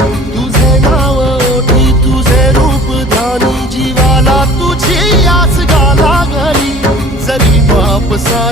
तुझे नाव ओठी तुझे रूप ध्यानी जीवाला तुझी आस गा लागली जरी बाप सा